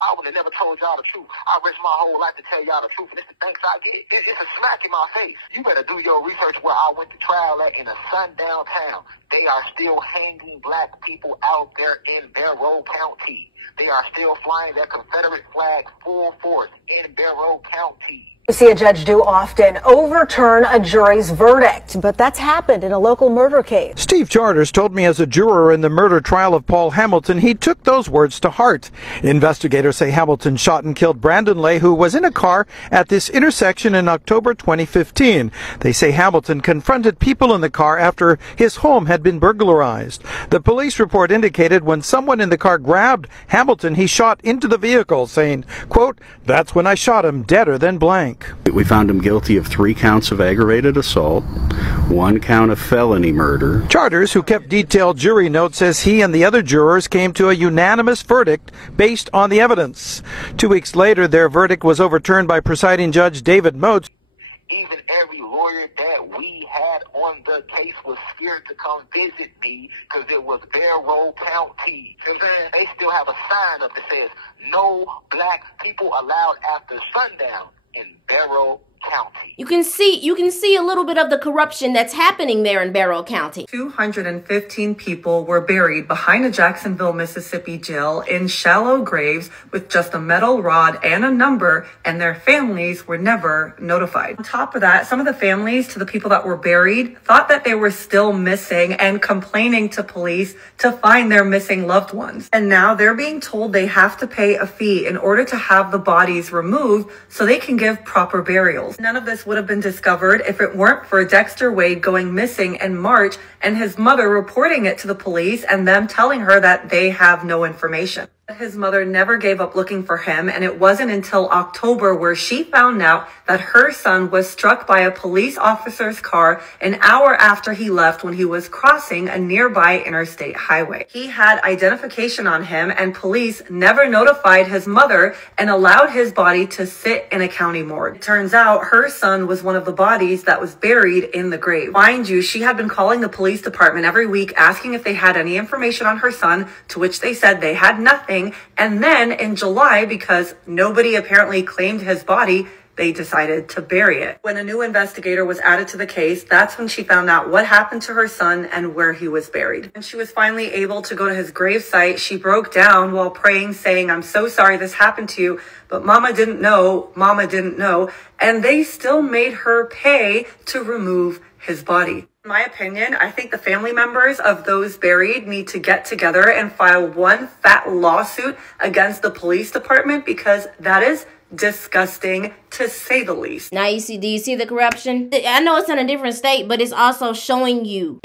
I would have never told y'all the truth. I risked my whole life to tell y'all the truth, and it's the thanks I get. It's a smack in my face. You better do your research where I went to trial at in a sundown town. They are still hanging black people out there in Barrow County. They are still flying their Confederate flag full force in Barrow County. We see a judge do often overturn a jury's verdict, but that's happened in a local murder case. Steve Charters told me as a juror in the murder trial of Paul Hamilton, he took those words to heart. Investigators say Hamilton shot and killed Brandon Lay, who was in a car at this intersection in October 2015. They say Hamilton confronted people in the car after his home had been burglarized. The police report indicated when someone in the car grabbed Hamilton, he shot into the vehicle, saying, quote, "That's when I shot him, deader than blank." We found him guilty of 3 counts of aggravated assault, 1 count of felony murder. Charters, who kept detailed jury notes, says he and the other jurors came to a unanimous verdict based on the evidence. 2 weeks later, their verdict was overturned by presiding Judge David Moats. Even every lawyer that we had on the case was scared to come visit me because it was Barrow County. They still have a sign up that says, "No black people allowed after sundown" in Barrow County. You can see a little bit of the corruption that's happening there in Barrow County. 215 people were buried behind a Jacksonville, Mississippi jail in shallow graves with just a metal rod and a number, and their families were never notified. On top of that, some of the families to the people that were buried thought that they were still missing and complaining to police to find their missing loved ones. And now they're being told they have to pay a fee in order to have the bodies removed so they can give proper burials. None of this would have been discovered if it weren't for Dexter Wade going missing in March and his mother reporting it to the police and them telling her that they have no information. His mother never gave up looking for him, and it wasn't until October where she found out that her son was struck by a police officer's car an hour after he left when he was crossing a nearby interstate highway. He had identification on him, and police never notified his mother and allowed his body to sit in a county morgue. It turns out her son was one of the bodies that was buried in the grave. Mind you, she had been calling the police department every week asking if they had any information on her son, to which they said they had nothing. And then in July, because nobody apparently claimed his body, they decided to bury it. When a new investigator was added to the case, that's when she found out what happened to her son and where he was buried. And she was finally able to go to his gravesite. She broke down while praying, saying, "I'm so sorry this happened to you, but Mama didn't know, Mama didn't know." And they still made her pay to remove his body. In my opinion, I think the family members of those buried need to get together and file one fat lawsuit against the police department, because that is disgusting, to say the least. Now do you see the corruption? I know it's in a different state, but it's also showing you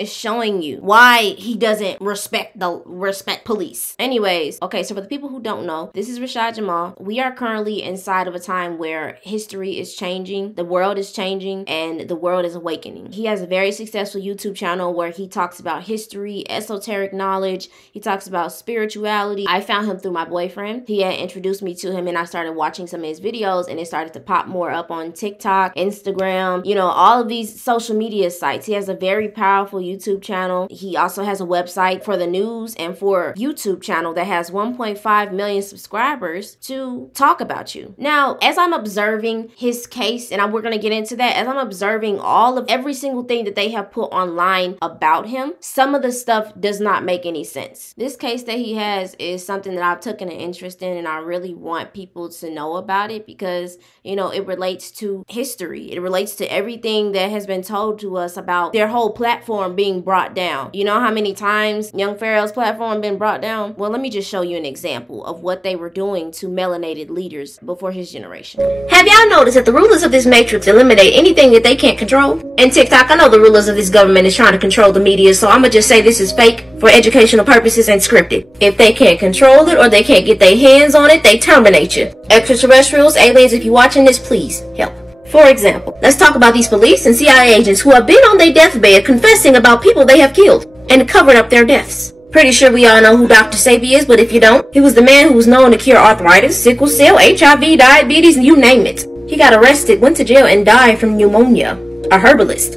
why he doesn't respect police. Anyways, okay, so for the people who don't know, this is Rashad Jamal. We are currently inside of a time where history is changing, the world is changing, and the world is awakening. He has a very successful YouTube channel where he talks about history, esoteric knowledge, he talks about spirituality. I found him through my boyfriend. He had introduced me to him, and I started watching some of his videos, and it started to pop more up on TikTok, Instagram, you know, all of these social media sites. He has a very powerful YouTube channel. He also has a website for the news and for YouTube channel that has 1.5 million subscribers to talk about you. Now, as I'm observing his case, and we're going to get into that, as I'm observing every single thing that they have put online about him, some of the stuff does not make any sense. This case that he has is something that I've taken an interest in, and I really want people to know about it because, you know, it relates to history. It relates to everything that has been told to us about their whole platform being brought down. You know how many times Young Pharaoh's platform been brought down? Well, let me just show you an example of what they were doing to melanated leaders before his generation. Have y'all noticed that the rulers of this matrix eliminate anything that they can't control? And TikTok, I know the rulers of this government is trying to control the media, so I'm gonna just say this is fake for educational purposes and scripted. If they can't control it or they can't get their hands on it, they terminate you. Extraterrestrials, aliens, if you're watching this, please help. For example, let's talk about these police and CIA agents who have been on their deathbed confessing about people they have killed and covered up their deaths. Pretty sure we all know who Dr. Sebi is, but if you don't, he was the man who was known to cure arthritis, sickle cell, HIV, diabetes, and you name it. He got arrested, went to jail, and died from pneumonia. A herbalist.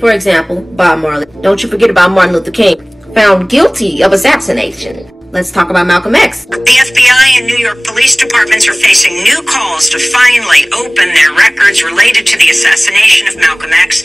For example, Bob Marley. Don't you forget about Martin Luther King. Found guilty of assassination. Let's talk about Malcolm X. The FBI and New York police departments are facing new calls to finally open their records related to the assassination of Malcolm X.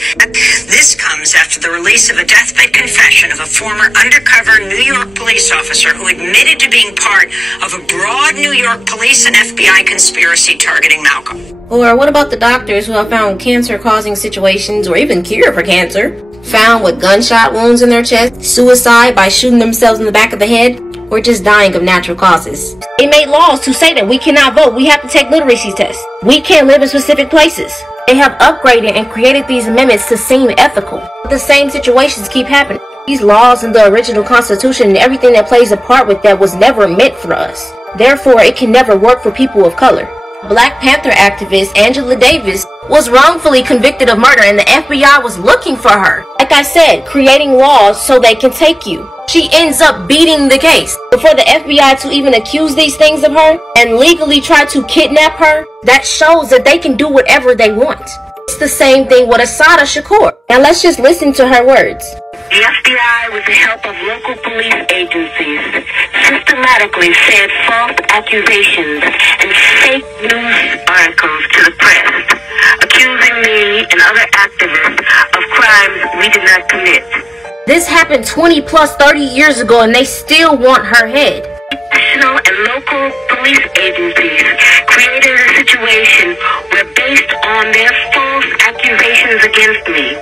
This comes after the release of a deathbed confession of a former undercover New York police officer who admitted to being part of a broad New York police and FBI conspiracy targeting Malcolm. Or what about the doctors who have found cancer-causing situations or even cure for cancer, found with gunshot wounds in their chest, suicide by shooting themselves in the back of the head, or just dying of natural causes? They made laws to say that we cannot vote. We have to take literacy tests. We can't live in specific places. They have upgraded and created these amendments to seem ethical. But the same situations keep happening. These laws in the original Constitution and everything that plays a part with that was never meant for us. Therefore, it can never work for people of color. Black Panther activist Angela Davis was wrongfully convicted of murder and the FBI was looking for her. Like I said, creating laws so they can take you. She ends up beating the case. But for the FBI to even accuse these things of her and legally try to kidnap her, that shows that they can do whatever they want. It's the same thing with Assata Shakur. Now let's just listen to her words. The FBI, with the help of local police agencies, systematically sent false accusations and fake news articles to the press, accusing me and other activists of crimes we did not commit. This happened 20 plus 30 years ago and they still want her head. National and local police agencies created a situation where, based on their false accusations against me,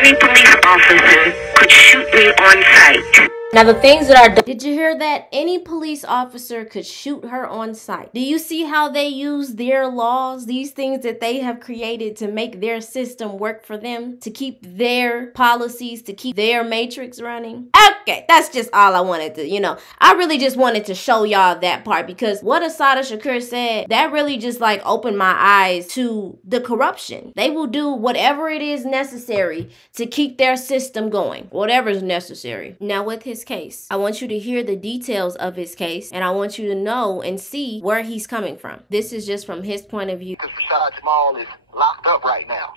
any police officer could shoot me on sight. Now the things that are done. Did you hear that? Any police officer could shoot her on sight. Do you see how they use their laws, these things that they have created to make their system work for them, to keep their policies, to keep their matrix running? Okay, that's just all I wanted to, I really just wanted to show y'all that part, because what Assata Shakur said, that really just like opened my eyes to the corruption. They will do whatever it is necessary to keep their system going, whatever is necessary. Now with his case, I want you to hear the details of his case, and I want you to know and see where he's coming from. This is just from his point of view. Because Rashad Jamal is locked up right now,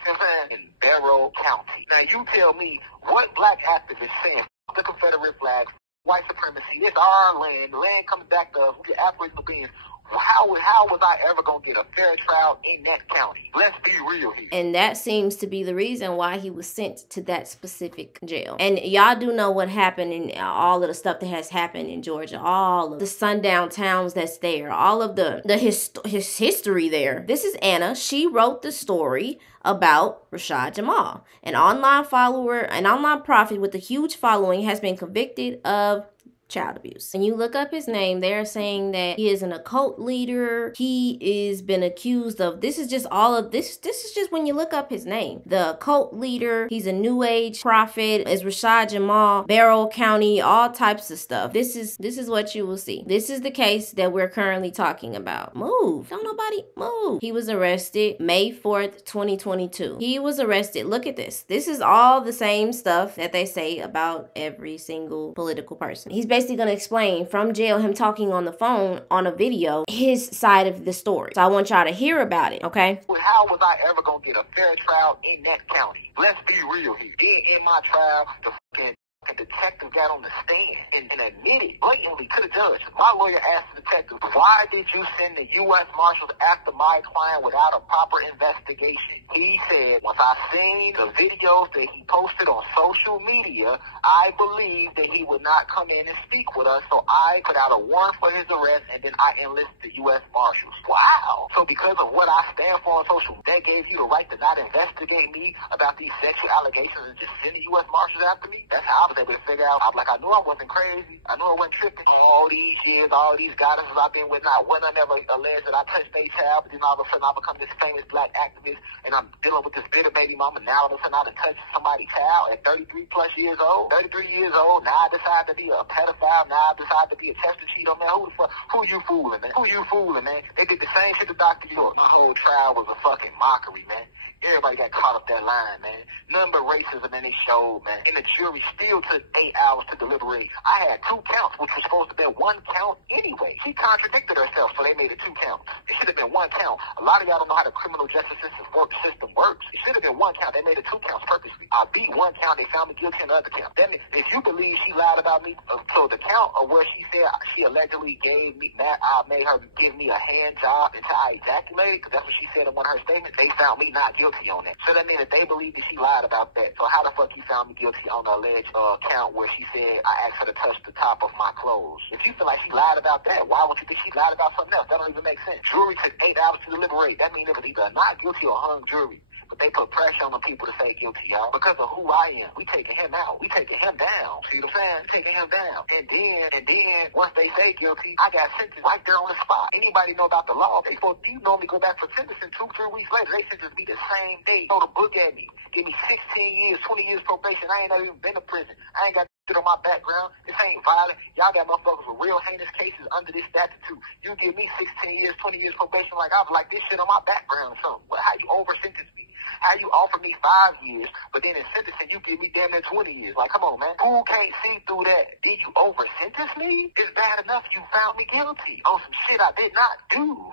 in Barrow County. Now you tell me what black activists saying the Confederate flag, white supremacy, it's our land, the land comes back to us, we're Aboriginal beings. How was I ever going to get a fair trial in that county? Let's be real here. And that seems to be the reason why he was sent to that specific jail. And y'all do know what happened in all of the stuff that has happened in Georgia. All of the sundown towns that's there. All of his history there. This is Anna. She wrote the story about Rashad Jamal. An online prophet with a huge following has been convicted of child abuse. And you look up his name, they're saying that he is an occult leader. He is been accused of, this is just all of this. This is just when you look up his name. The occult leader, he's a new age prophet, is Rashad Jamal, Barrow County, all types of stuff. This is what you will see. This is the case that we're currently talking about. Move. Don't nobody move. He was arrested May 4th, 2022. He was arrested. Look at this. This is all the same stuff that they say about every single political person. He's basically going to explain from jail, him talking on the phone on a video, his side of the story. So I want y'all to hear about it, okay? How was I ever going to get a fair trial in that county? Let's be real here. Then in my trial, the detective got on the stand and admitted blatantly to the judge. My lawyer asked the detective, why did you send the U.S. Marshals after my client without a proper investigation? He said, once I seen the videos that he posted on social media, I believed that he would not come in and speak with us, so I put out a warrant for his arrest, and then I enlisted the U.S. Marshals. Wow. So because of what I stand for on social, that gave you the right to not investigate me about these sexual allegations and just send the U.S. Marshals after me? That's how I was able to figure out. I knew I wasn't crazy. I knew I wasn't tripping. All these years, all these goddesses I've been with, not one I never alleged that I touched their child, but then all of a sudden I become this famous black activist, and I'm dealing with this bitter baby mama. Now all of a sudden I done touched somebody's child at 33 plus years old. 33 years old, now I decide to be a pedophile. Now I decide to be a tester cheat on man. Who you fooling, man? Who you fooling, man? They did the same shit to Dr. York. My whole trial was a fucking mockery, man. Everybody got caught up that line, man. Nothing but racism in they showed, man. And the jury still still took 8 hours to deliberate. I had 2 counts, which was supposed to be 1 count anyway. She contradicted herself, so they made it 2 counts. It should have been 1 count. A lot of y'all don't know how the criminal justice system works. It should have been 1 count. They made it 2 counts purposely. I beat 1 count. They found me guilty on the other count. Then, if you believe she lied about me, so the count of where she said she allegedly gave me that, I made her give me a hand job until I ejaculated, because that's what she said in one of her statements. They found me not guilty on that. So that means that they believe that she lied about that. So how the fuck you found me guilty on the alleged count where she said I asked her to touch the top of my clothes? If you feel like she lied about that, why would you think she lied about something else? That don't even make sense. Jury took 8 hours to deliberate. That means it was either not guilty or hung jury. But they put pressure on the people to say guilty, y'all. Because of who I am. We taking him out. We taking him down. See what I'm saying? We taking him down. And then, once they say guilty, I got sentenced right there on the spot. Anybody know about the law? They supposed to normally go back for sentencing 2-3 weeks later. They sentenced me the same day. Throw the book at me. Give me 16 years, 20 years probation. I ain't never even been to prison. I ain't got shit on my background. This ain't violent. Y'all got motherfuckers with real heinous cases under this statute too. You give me 16 years, 20 years probation like I was like this shit on my background or something. Well, how you over-sentence me? How you offer me 5 years, but then in sentencing you give me damn near 20 years? Like, come on, man. Who can't see through that? Did you over-sentence me? It's bad enough you found me guilty on some shit I did not do.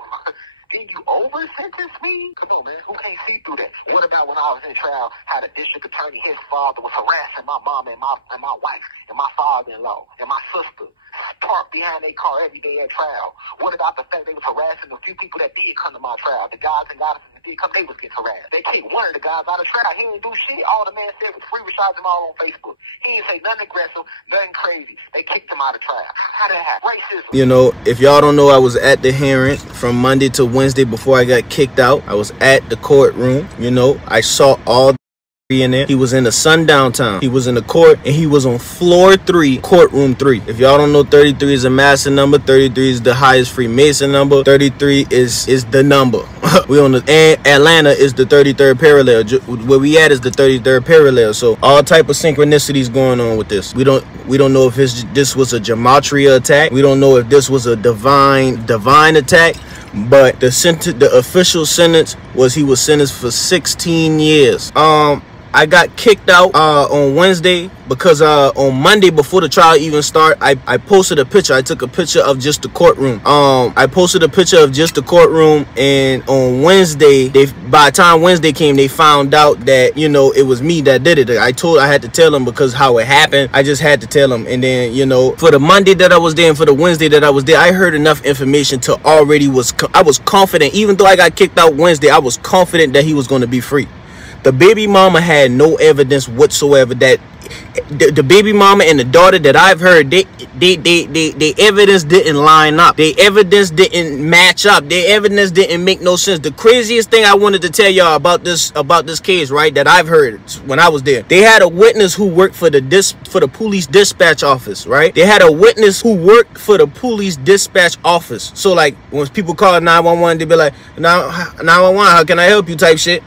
Then you over-sentence me? Come on, man. Who can't see through that? What about when I was in trial, how the district attorney, his father, was harassing my mom and my wife and my father-in-law and my sister, parked behind their car every day at trial? What about the fact they was harassing the few people that did come to my trial? The guys and goddesses that did come, they was getting harassed. They kicked one of the guys out of trial. He didn't do shit. All the man said was free Rashad Jamal on Facebook. He didn't say nothing aggressive, nothing crazy. They kicked him out of trial. How did that happen? Racism. You know, if y'all don't know, I was at the hearing from Monday to Wednesday before I got kicked out. I was at the courtroom. You know, I saw all in there. He was in the sundown town. He was in the court and he was on floor 3, courtroom 3. If y'all don't know, 33 is a massive number. 33 is the highest Freemason number. 33 is the number. We on the, and Atlanta is the 33rd parallel. Where we at is the 33rd parallel. So all type of synchronicities going on with this. We don't know if this was a gematria attack. We don't know if this was a divine attack. But the official sentence was he was sentenced for 16 years. I got kicked out on Wednesday because on Monday before the trial even started, I posted a picture. I took a picture of just the courtroom. I posted a picture of just the courtroom, and on Wednesday, by the time Wednesday came, they found out that, you know, it was me that did it. I had to tell them because how it happened. I just had to tell them. And then, you know, for the Monday that I was there and for the Wednesday that I was there, I heard enough information to already I was confident. Even though I got kicked out Wednesday, I was confident that he was going to be free. The baby mama had no evidence whatsoever that the baby mama and the daughter that I've heard, they evidence didn't line up. Their evidence didn't match up. Their evidence didn't make no sense. The craziest thing I wanted to tell y'all about this case, right, that I've heard when I was there, they had a witness who worked for the police dispatch office, right? They had a witness who worked for the police dispatch office. So like when people call 911, they be like, 911, how can I help you type shit.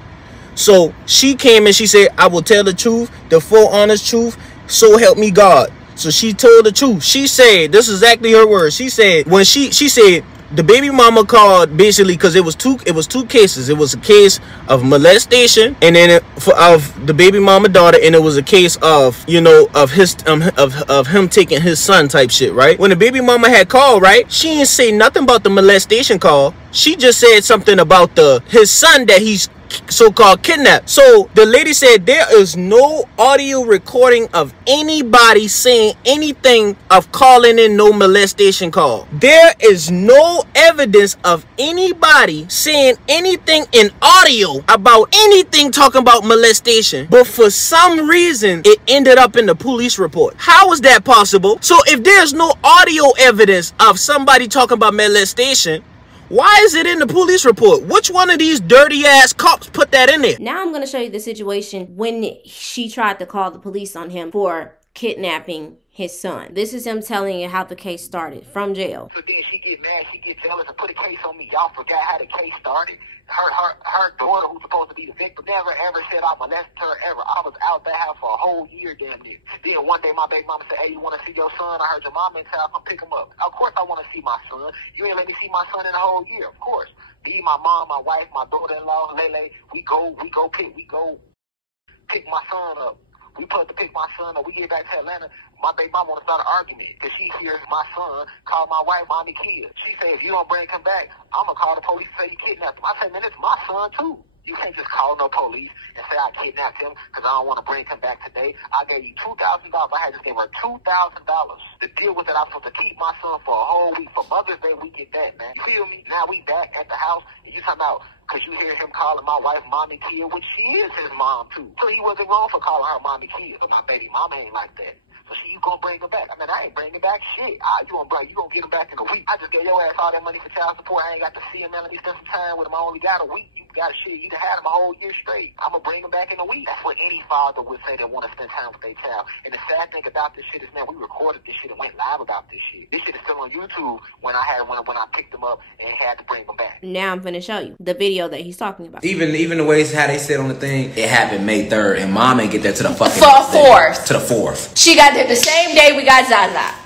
So she came and she said, I will tell the truth, the full honest truth, so help me God. So she told the truth. She said, this is exactly her words. She said, when she said the baby mama called basically because it was two cases. It was a case of molestation and then of the baby mama daughter, and it was a case of, you know, of his of him taking his son type shit, right? When the baby mama had called, right, she didn't say nothing about the molestation call. She just said something about his son that he's so-called kidnapped. So the lady said there is no audio recording of anybody saying anything of calling in no molestation call. There is no evidence of anybody saying anything in audio about anything talking about molestation, but for some reason it ended up in the police report. How is that possible? So if there's no audio evidence of somebody talking about molestation, why is it in the police report? Which one of these dirty ass cops put that in there? Now I'm going to show you the situation when she tried to call the police on him for kidnapping his son. This is him telling you how the case started from jail. So then she get mad, she get jealous and put a case on me. Y'all forgot how the case started. Her daughter, who's supposed to be the victim, never ever said I molested her ever. I was out that house for a whole year damn near. Then one day my baby mama said, hey, you want to see your son? I heard your mama in town, come pick him up. Of course I want to see my son. You ain't let me see my son in a whole year, of course. Me, my mom, my wife, my daughter-in-law, Lele, we go pick my son up. We put to pick my son up. We get back to Atlanta. My baby mama want to start an argument because she hears my son call my wife mommy kid. She said, if you don't bring him back, I'm going to call the police and say you kidnapped him. I said, man, it's my son too. You can't just call no police and say I kidnapped him because I don't want to bring him back today. I gave you $2,000. I had just gave her $2,000. The deal was that I was supposed to keep my son for a whole week. For Mother's Day, we get that, man. You feel me? Now we back at the house, and you talking about because you hear him calling my wife mommy kid, which she is his mom too. So he wasn't wrong for calling her mommy kid, but my baby mama ain't like that. So you gonna bring him back? I mean, I ain't bringing back shit. You gonna get him back in a week. I just gave your ass all that money for child support. I ain't got to see him, man. Let me spend some time with him. I only got a week. You got shit. You done had him a whole year straight. I'm gonna bring him back in a week. That's what any father would say that want to spend time with their child. And the sad thing about this shit is, man, we recorded this shit and went live about this shit. This shit is still on YouTube when I picked him up and had to bring him back. Now I'm finna show you the video that he's talking about. Even the ways how they said on the thing, it happened May 3rd, and mom ain't get that to the fucking 4th. To the 4th. She got there the same day we got Zaza.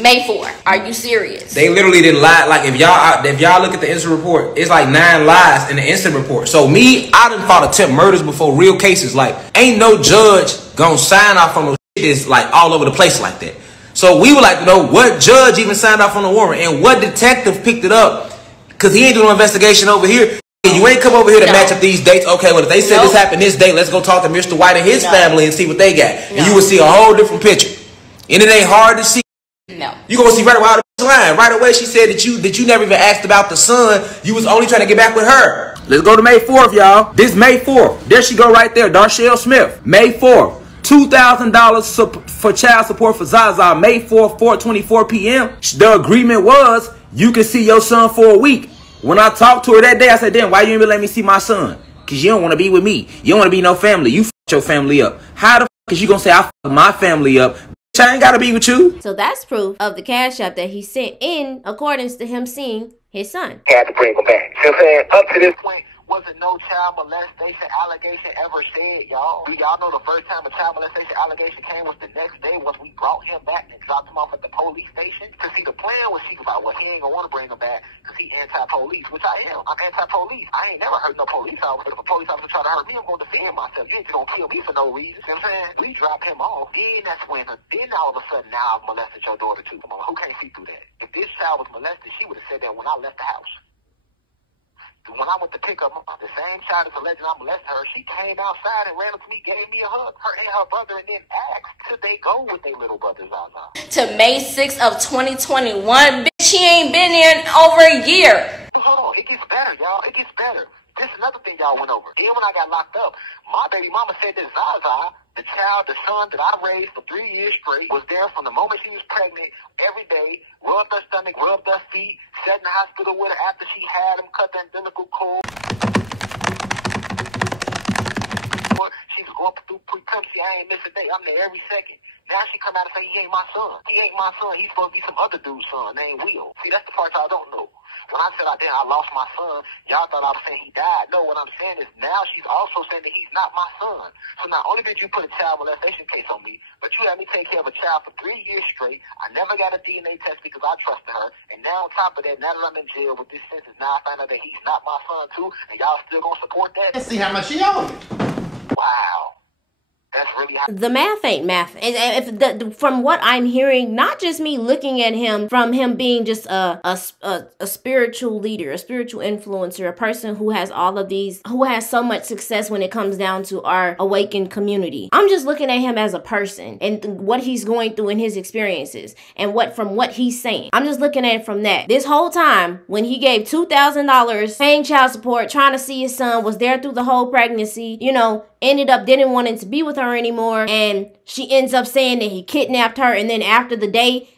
May 4th. Are you serious? They literally didn't lie. Like if y'all look at the incident report, it's like 9 lies in the incident report. So me, I done fought attempt murders before, real cases. Like ain't no judge gonna sign off on no shit that's like all over the place like that. So we would like to know what judge even signed off on the warrant and what detective picked it up, because he ain't doing an investigation over here. You ain't come over here to match up these dates. Okay, well if they said this happened this day, let's go talk to Mr. White and his family and see what they got. And you will see a whole different picture. And it ain't hard to see. No. You gonna see right away the line. Right away she said that you never even asked about the son. You was only trying to get back with her. Let's go to May 4th, y'all. This May 4th. There she go right there. Darshell Smith. May 4th. $2,000 for child support for Zaza. May 4th, 4:24 p.m. The agreement was you can see your son for a week. When I talked to her that day, I said, damn, why you ain't let me see my son? Because you don't want to be with me. You don't want to be no family. You your family up. How the is you gonna say I my family up? I ain't gotta be with you. So that's proof of the cash app that he sent in accordance to him seeing his son. Had to bring him back. You know what I'm saying? Up to this point, wasn't no child molestation allegation ever said, y'all. Do y'all know the first time a child molestation allegation came was the next day once we brought him back and dropped him off at the police station? Because see, the plan was she was like, well, he ain't gonna want to bring him back because he anti-police, which I am. I'm anti-police. I ain't never hurt no police officer. If a police officer try to hurt me, I'm gonna defend myself. You ain't just gonna kill me for no reason. You know what I'm saying? We dropped him off. Then that's when, then all of a sudden now I've molested your daughter too. Come on, who can't see through that? If this child was molested, she would have said that when I left the house. When I went to pick up the same child that's alleged I molested her, she came outside and ran up to me, gave me a hug, her and her brother, and then asked, could they go with their little brother Zaza? To May 6th of 2021, bitch, she ain't been there in over a year. Hold on, it gets better, y'all. It gets better. This is another thing y'all went over. Then when I got locked up, my baby mama said that Zaza, the child, the son that I raised for 3 years straight, was there from the moment she was pregnant every day, rubbed her stomach, rubbed her feet, sat in the hospital with her after she had him, cut the umbilical cord. She was going through preeclampsia. I ain't miss a day. I'm there every second. Now she come out and say he ain't my son. He ain't my son. He's supposed to be some other dude's son named Will. See, that's the part y'all don't know. When I said I lost my son, y'all thought I was saying he died. No, what I'm saying is now she's also saying that he's not my son. So not only did you put a child molestation case on me, but you had me take care of a child for 3 years straight. I never got a DNA test because I trusted her. And now on top of that, now that I'm in jail with this sentence, now I find out that he's not my son too, and y'all still gonna support that? Let's see how much he owed. Wow. That's really high. The math ain't math. And from what I'm hearing, not just me looking at him, from him being just a spiritual leader, a spiritual influencer, a person who has all of these, who has so much success when it comes down to our awakened community. I'm just looking at him as a person and what he's going through in his experiences and from what he's saying. I'm just looking at it from that. This whole time, when he gave $2,000, paying child support, trying to see his son, was there through the whole pregnancy, you know, ended up didn't want to be with her anymore, and she ends up saying that he kidnapped her, and then after the day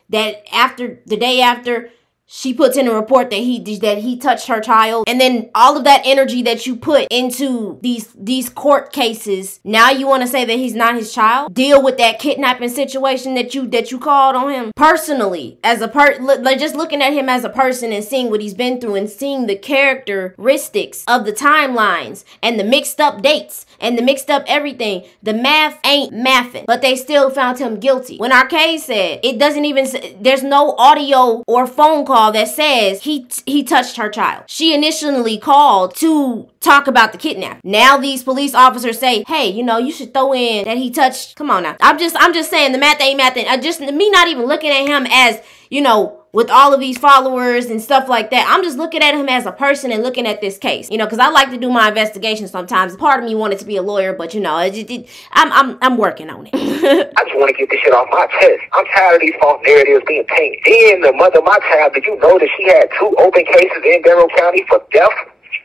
after she puts in a report that he touched her child, and then all of that energy that you put into these court cases, now you want to say that he's not his child? Deal with that kidnapping situation that you called on him. Personally, as a just looking at him as a person and seeing what he's been through and seeing the characteristics of the timelines and the mixed up dates and the mixed up everything, the math ain't mathin', but they still found him guilty. When Arcade said it doesn't even, there's no audio or phone call call that says he touched her child. She initially called to talk about the kidnapping. Now these police officers say, hey, you know, you should throw in that he touched. Come on now. I'm just saying the math ain't math. Just me not even looking at him as, you know, with all of these followers and stuff like that. I'm just looking at him as a person and looking at this case, you know, because I like to do my investigation sometimes. Part of me wanted to be a lawyer, but you know, I'm working on it. I just want to get this shit off my chest. I'm tired of these false narratives being painted. Then the mother of my child, did you know that she had 2 open cases in Barrow County for theft,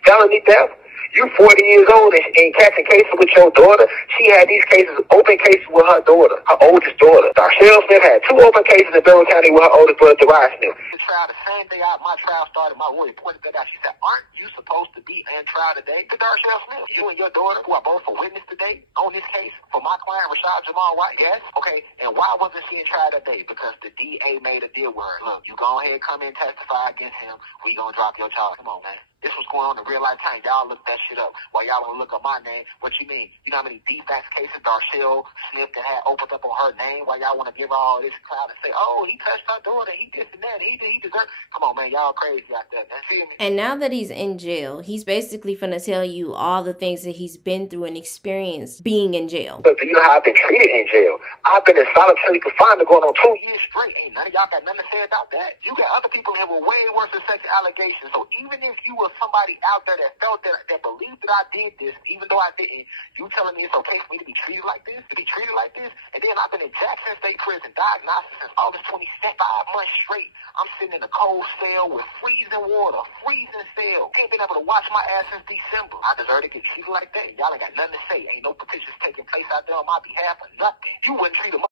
felony theft? You 40 years old and catching cases with your daughter. She had these cases, open cases with her daughter, her oldest daughter. Darshell Smith had 2 open cases in Barrow County with her oldest brother, Rashad Smith. The trial, the same day my trial started, my lawyer pointed that out. She said, aren't you supposed to be in trial today? To Darshell Smith. You and your daughter, who are both a witness today on this case for my client, Rashad Jamal White. Yes? Okay. And why wasn't she in trial today? Because the DA made a deal with her. Look, you go ahead, come in, testify against him. We gonna drop your charge. Come on, man. This was going on in real life time. Y'all look that shit up. While y'all want to look up my name, what you mean? You know how many defects cases Darshell Smith that had opened up on her name? While y'all want to give her all this clout and say, oh, he touched her daughter, he this and that, he deserved. Come on, man, y'all crazy out there, man. Feel me? And now that he's in jail, he's basically finna tell you all the things that he's been through and experienced being in jail. But do you know how I've been treated in jail? I've been in solitary confinement going on 2 years straight. Ain't none of y'all got nothing to say about that. You got other people here with way worse than sexual allegations. So even if you were somebody out there that felt that believed that I did this, even though I didn't, you telling me it's okay for me to be treated like this? And then I've been in Jackson State Prison, diagnosis since August 25 months straight. I'm sitting in a cold cell with freezing water, freezing cell. Ain't been able to wash my ass since December. I deserve to get treated like that. Y'all ain't got nothing to say. Ain't no petitions taking place out there on my behalf or nothing. You wouldn't treat a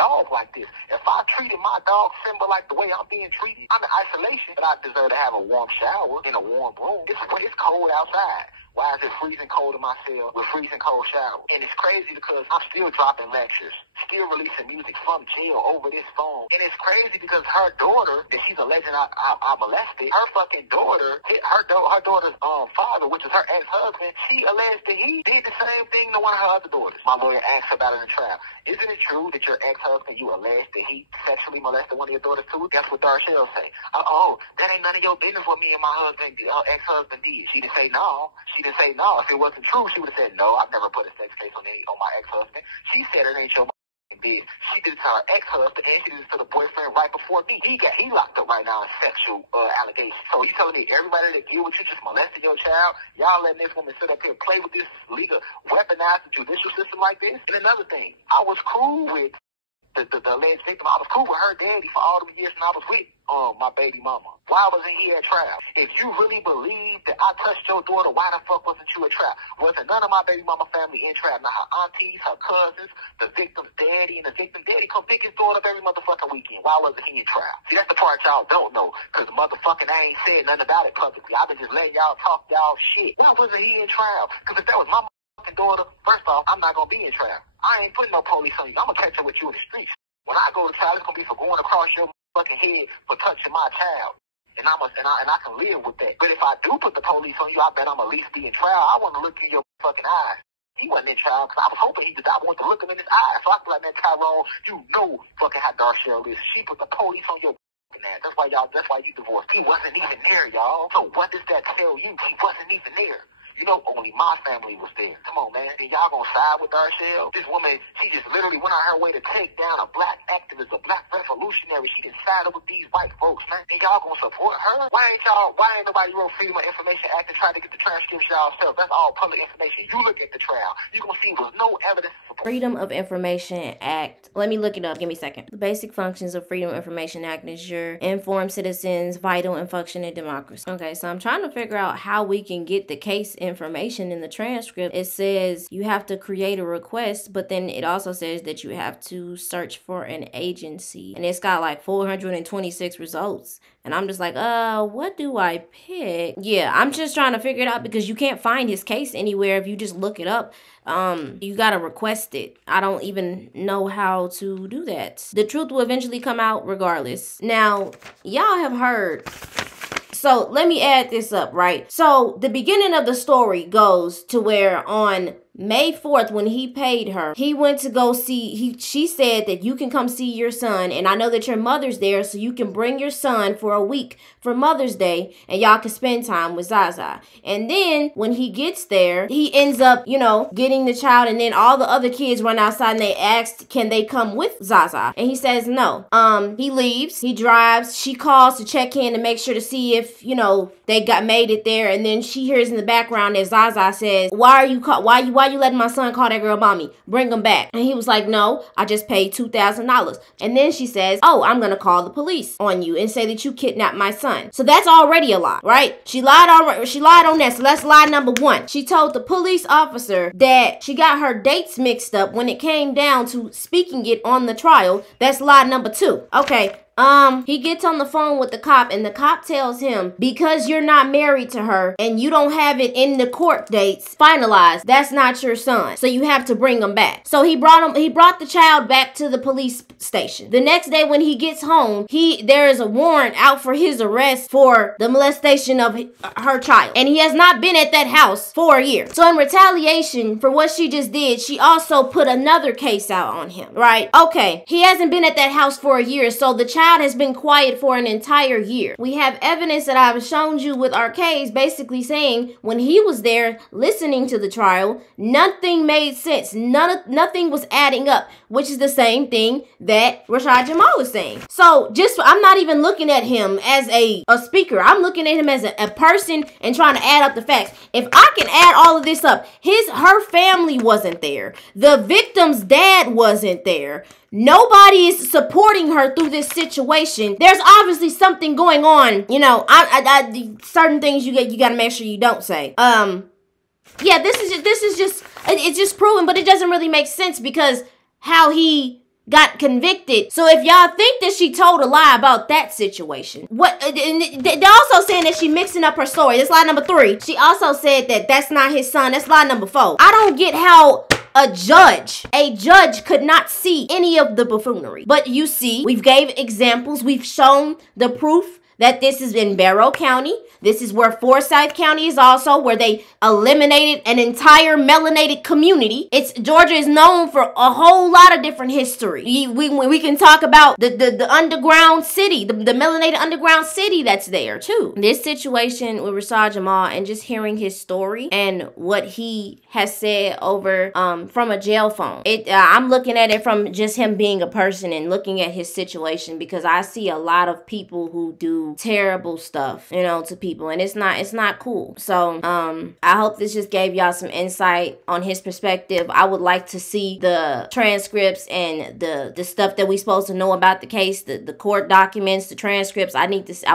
dog like this. If I treated my dog Simba like the way I'm being treated, I'm in isolation, but I deserve to have a warm shower in a warm room. It's cold outside. Why is it freezing cold in my cell with freezing cold shower? And it's crazy because I'm still dropping lectures, still releasing music from jail over this phone. And it's crazy because her daughter, that she's alleging I molested, her fucking daughter, her daughter's father, which is her ex-husband, she alleged that he did the same thing to one of her other daughters. My lawyer asked her about it in the trial. Isn't it true that your ex-husband, you alleged that he sexually molested one of your daughters too? That's what Darshell say. Oh, that ain't none of your business what me and my husband, her ex-husband did. She didn't say no. She didn't say no. If it wasn't true, she would have said no. I've never put a sex case on my ex-husband. She said it ain't your business. She did it to her ex-husband and she did it to the boyfriend right before me. He locked up right now in sexual allegations. So you telling me everybody that deal with you just molested your child? Y'all letting this woman sit up here play with this legal, weaponize the judicial system like this? And another thing, I was cool with the alleged victim. I was cool with her daddy for all the years when I was with my baby mama. Why wasn't he at trial? If you really believe that I touched your daughter, why the fuck wasn't you at trial? Wasn't none of my baby mama family in trial? Now her aunties, her cousins, the victim's daddy, and the victim daddy come pick his daughter up every motherfucking weekend. Why wasn't he in trial? See, that's the part y'all don't know, because motherfucking I ain't said nothing about it publicly. I've been just letting y'all talk y'all shit. Why wasn't he in trial? Because if that was my motherfucking daughter, first off, I'm not gonna be in trial. I ain't putting no police on you. I'm gonna catch up with you in the streets. When I go to trial, it's gonna be for going across your fucking head for touching my child. And I can live with that. But if I do put the police on you, I bet I'm at least be in trial. I want to look in your fucking eyes. He wasn't in trial because I was hoping he did. I wanted to look him in his eyes. So I feel like, man, Tyrone, you know fucking how Darshell is. She put the police on your fucking ass. That's why you divorced. He wasn't even there, y'all. So what does that tell you? He wasn't even there. You know, only my family was there. Come on, man. And y'all gonna side with Darshell? This woman, she just literally went on her way to take down a black activist, a black revolutionary. She done sided with these white folks, man. And y'all gonna support her? Why ain't nobody wrote Freedom of Information Act and tried to get the transcripts y'allself? That's all public information. You look at the trial, you gonna see there's no evidence to support. Freedom of Information Act. Let me look it up. Give me a second. The basic functions of Freedom of Information Act is your informed citizens, vital and functioning democracy. Okay, so I'm trying to figure out how we can get the case information in the transcript. It says you have to create a request, but then it also says that you have to search for an agency, and it's got like 426 results. And I'm just like, what do I pick? Yeah, I'm just trying to figure it out because you can't find his case anywhere if you just look it up. You gotta request it. I don't even know how to do that. The truth will eventually come out regardless. Now, y'all have heard. So let me add this up, right? So the beginning of the story goes to where on May 4th, when he paid her, he went to go see, she said that you can come see your son, and I know that your mother's there, so you can bring your son for a week for Mother's Day, and y'all can spend time with Zaza. And then, when he gets there, he ends up, you know, getting the child, and then all the other kids run outside, and they asked, can they come with Zaza? And he says no. He leaves, he drives, she calls to check in to make sure to see if, you know, they made it there, and then she hears in the background that Zaza says, why you letting my son call that girl mommy? Bring him back. And he was like, no, I just paid $2,000. And then she says, oh, I'm gonna call the police on you and say that you kidnapped my son. So that's already a lie, right? She lied on that. So that's lie number 1. She told the police officer that she got her dates mixed up when it came down to speaking it on the trial. That's lie number 2. Okay. He gets on the phone with the cop, and the cop tells him, because you're not married to her and you don't have it in the court dates finalized, that's not your son, so you have to bring him back. So he brought the child back to the police station. The next day when he gets home, there is a warrant out for his arrest for the molestation of her child, and he has not been at that house for a year. So in retaliation for what she just did, she also put another case out on him, right? Okay, he hasn't been at that house for a year, so the child has been quiet for an entire year. We have evidence that I've shown you with arcades basically saying when he was there listening to the trial, nothing made sense. Nothing was adding up, which is the same thing that Rashad Jamal was saying. So I'm not even looking at him as a speaker. I'm looking at him as a person and trying to add up the facts. If I can add all of this up, her family wasn't there. The victim's dad wasn't there. Nobody is supporting her through this situation. There's obviously something going on. You know, certain things you gotta make sure you don't say. Yeah, this is just proven, but it doesn't really make sense because how he got convicted. So if y'all think that she told a lie about that situation, they're also saying that she mixing up her story. That's lie number 3. She also said that that's not his son. That's lie number 4. I don't get how a judge could not see any of the buffoonery. But you see, we've gave examples. We've shown the proof that this is in Barrow County. This is where Forsyth County is also, where they eliminated an entire melanated community. Georgia is known for a whole lot of different history. We can talk about the underground city, the melanated underground city that's there too. This situation with Rashad Jamal and just hearing his story and what he has said over from a jail phone. I'm looking at it from just him being a person and looking at his situation, because I see a lot of people who do terrible stuff, you know, to people, and it's not cool. So I hope this just gave y'all some insight on his perspective. I would like to see the transcripts and the stuff that we supposed to know about the case, the court documents, the transcripts. I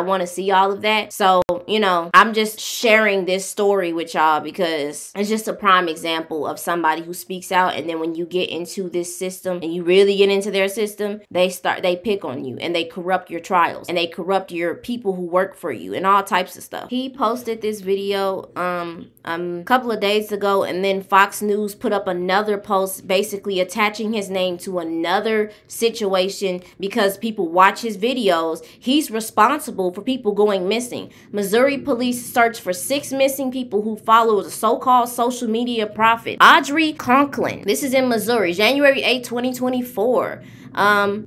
want to see all of that. So, you know, I'm just sharing this story with y'all because it's just a prime example of somebody who speaks out, and then when you get into this system and you really get into their system, they pick on you and they corrupt your trials and they corrupt your people who work for you and all types of stuff. He posted this video a couple of days ago, and then Fox News put up another post basically attaching his name to another situation because people watch his videos. He's responsible for people going missing. Missouri police search for 6 missing people who follow the so-called social media prophet Audrey Conklin. This is in Missouri, January 8, 2024.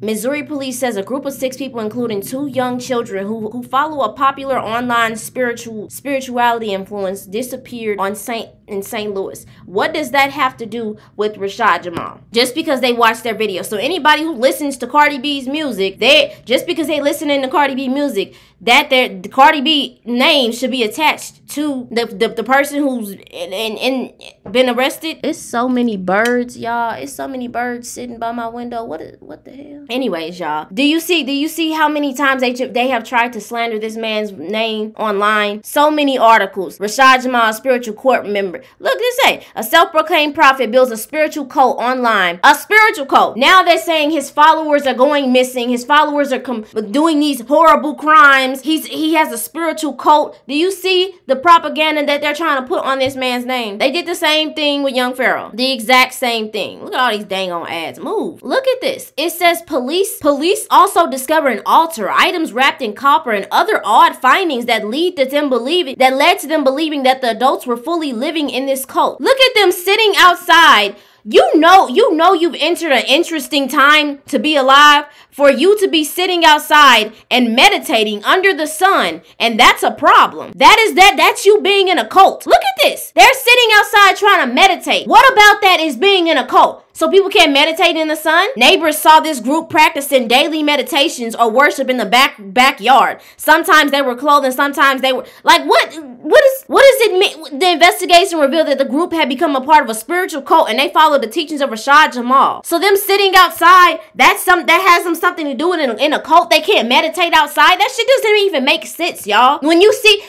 Missouri police says a group of 6 people, including 2 young children who follow a popular online spirituality influence, disappeared in St. Louis. What does that have to do with Rashad Jamal? Just because they watch their video. So anybody who listens to Cardi B's music, just because they listening to Cardi B music, the Cardi B name should be attached to the person who's been arrested. It's so many birds, y'all. It's so many birds sitting by my window. What the hell? Anyways, y'all, do you see how many times they have tried to slander this man's name online? So many articles. Rashad Jamal, spiritual court member. Look, this say a self-proclaimed prophet builds a spiritual cult online. A spiritual cult. Now they're saying his followers are going missing. His followers are doing these horrible crimes. He has a spiritual cult. Do you see the propaganda that they're trying to put on this man's name? They did the same thing with young Pharaoh. The exact same thing. Look at all these dang on ads. Move. Look at this. It says police also discover an altar, items wrapped in copper, and other odd findings that led to them believing that the adults were fully living being in this cult. Look at them sitting outside. You know you've entered an interesting time to be alive for you to be sitting outside and meditating under the sun, and that's a problem. That's you being in a cult. Look at this. They're sitting outside trying to meditate. What about that is being in a cult? So people can't meditate in the sun? Neighbors saw this group practicing daily meditations or worship in the backyard. Sometimes they were clothed and sometimes they were like, what does it mean? The investigation revealed that the group had become a part of a spiritual cult and they followed the teachings of Rashad Jamal. So them sitting outside, that has them something to do with in a cult. They can't meditate outside. That shit doesn't even make sense, y'all. When you see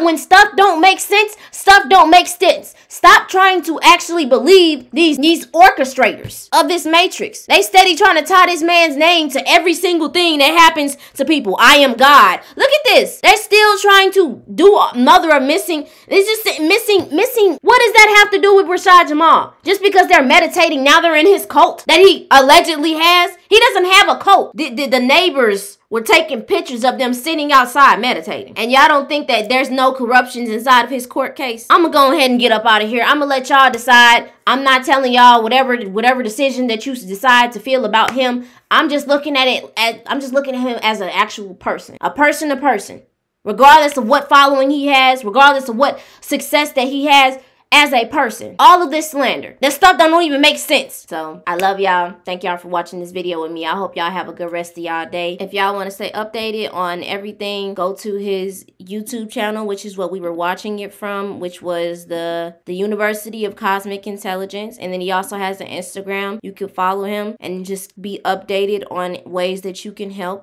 when stuff don't make sense, stuff don't make sense. Stop trying to actually believe these orchestrators of this matrix. They steady trying to tie this man's name to every single thing that happens to people. I am God. Look at this. They're still trying to do mother of missing. It's just missing. What does that have to do with Rashad Jamal? Just because they're meditating, now they're in his cult that he allegedly has? He doesn't have a cult. The neighbors were taking pictures of them sitting outside meditating. And y'all don't think that there's no corruptions inside of his court case? I'm gonna go ahead and get up out of here. I'm gonna let y'all decide. I'm not telling y'all whatever decision that you decide to feel about him. I'm just looking at him as an actual person. A person. Regardless of what following he has, regardless of what success that he has as a person. All of this slander. This stuff don't even make sense. So, I love y'all. Thank y'all for watching this video with me. I hope y'all have a good rest of y'all day. If y'all want to stay updated on everything, go to his YouTube channel, which is what we were watching it from, which was the University of Cosmic Intelligence. And then he also has an Instagram. You can follow him and just be updated on ways that you can help